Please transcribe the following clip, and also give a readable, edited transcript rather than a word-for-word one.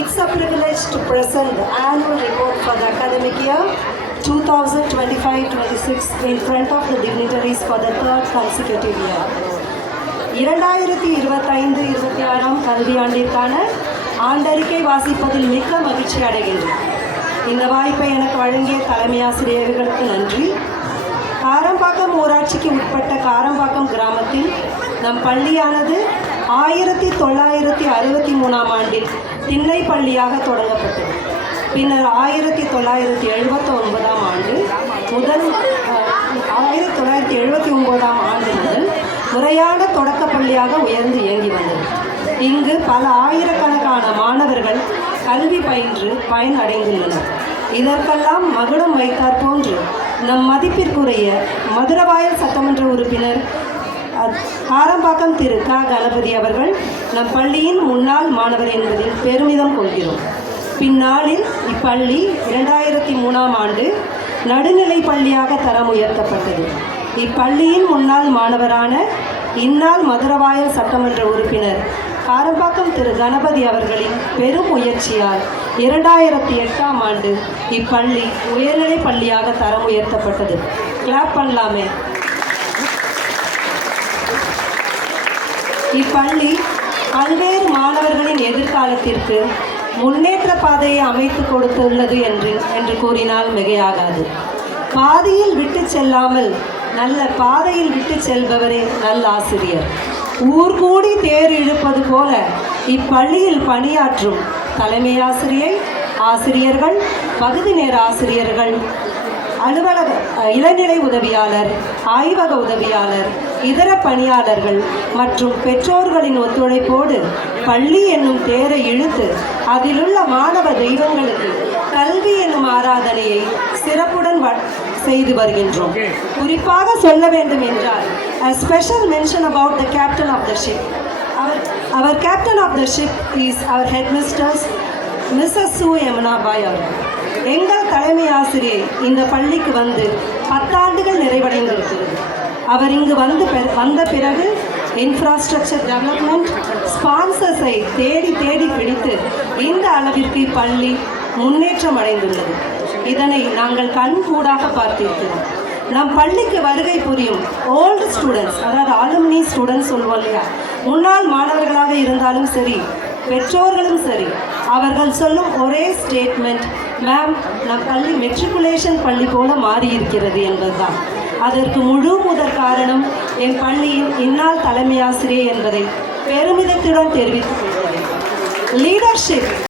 It's a privilege to present the annual report for the academic year 2025-26 in front of the dignitaries for the third consecutive year. 2025-26 கல்வியாண்டிற்கான ஆண்டறிக்கை வாசிப்பதில் மிக்க மகிழ்ச்சி அடைகின்றேன். இந்த வாய்ப்பை எனக்கு வழங்கிய தலைமை ஆசிரியர்களுக்கு நன்றி. காரம்பாக்கம் ஊராட்சிக்கு உட்பட்ட காரம்பாக்கம் கிராமத்தில் நம் பள்ளியானது 1963ஆம் ஆண்டில் திண்ணை பள்ளியாக தொடங்கப்பட்டது. பின்னர் 1979ஆம் ஆண்டு முதல் 1979ஆம் ஆண்டு முதல் முறையான தொடக்க பள்ளியாக உயர்ந்து இயங்கி வந்தது. இங்கு பல ஆயிரக்கணக்கான மாணவர்கள் கல்வி பயின்று பயனடைந்துள்ளனர். இதற்கெல்லாம் மகுடம் வைத்தார் போன்று நம் மதிப்பிற்குரிய மதுரவாயல் சட்டமன்ற உறுப்பினர் காரம்பாக்கம் திரு க கணபதி அவர்கள் நம் பள்ளியின் முன்னாள் மாணவர் என்பதில் பெருமிதம் கொள்கிறோம். பின்னாளில் இப்பள்ளி 2003ஆம் ஆண்டு நடுநிலை பள்ளியாக தரம் உயர்த்தப்பட்டது. இப்பள்ளியின் முன்னாள் மாணவரான இந்நாள் மதுரவாயல் சட்டமன்ற உறுப்பினர் காரம்பாக்கம் திரு கணபதி அவர்களின் பெரும் முயற்சியால் 2008ஆம் ஆண்டு இப்பள்ளி உயர்நிலை பள்ளியாக தரம் உயர்த்தப்பட்டது. கிளாப் பண்ணலாமே. இப்பள்ளி பல்வேறு மாணவர்களின் எதிர்காலத்திற்கு முன்னேற்ற பாதையை அமைத்து கொடுத்துள்ளது என்று கூறினால் மிகையாகாது. பாதையில் விட்டு செல்லாமல் நல்ல பாதையில் விட்டு செல்பவரே நல்ல ஆசிரியர். ஊர்கூடி தேர் இழுப்பது போல இப்பள்ளியில் பணியாற்றும் தலைமை ஆசிரியர்கள், பகுதி நேர ஆசிரியர்கள், அலுவலக இளநிலை உதவியாளர், ஆய்வக உதவியாளர், இதர பணியாளர்கள் மற்றும் பெற்றோர்களின் ஒத்துழைப்போடு பள்ளி என்னும் தேரை இழுத்து அதிலுள்ள மாணவ தெய்வங்களுக்கு கல்வி என்னும் ஆராதனையை சிறப்புடன் செய்து வருகின்றோம். குறிப்பாக சொல்ல வேண்டும் என்றால் a special mention about the captain of the ship. Our captain of the ship is our headmistress Mrs. Su Yamuna Bai அவர்கள். எங்கள் தலைமை ஆசிரியை இந்த பள்ளிக்கு வந்து 10 ஆண்டுகள் நிறைவடைந்திருக்கிறது. அவர் இங்கு வந்த பிறகு இன்ஃப்ராஸ்ட்ரக்சர் டெவலப்மெண்ட் ஸ்பான்சர்ஸை தேடி பிடித்து இந்த அளவிற்கு பள்ளி முன்னேற்றம் அடைந்துள்ளது. இதனை நாங்கள் கண்கூடாக பார்த்திருக்கிறோம். நம் பள்ளிக்கு வருகை புரியும் ஓல்டு ஸ்டூடெண்ட்ஸ், அதாவது அலுமினி ஸ்டூடெண்ட்ஸ் சொல்லுவோம் இல்லையா, முன்னாள் மாணவர்களாக இருந்தாலும் சரி, பெற்றோர்களும் சரி, அவர்கள் சொல்லும் ஒரே ஸ்டேட்மெண்ட், மேம் நம் பள்ளி மெட்ரிகுலேஷன் பள்ளி போல மாறியிருக்கிறது என்பதுதான். அதற்கு முழு முதற் காரணம் என் பள்ளியின் இந்நாள் தலைமை ஆசிரியர் என்பதை பெருமிதத்துடன் தெரிவித்துக் கொள்கிறேன். லீடர்ஷிப்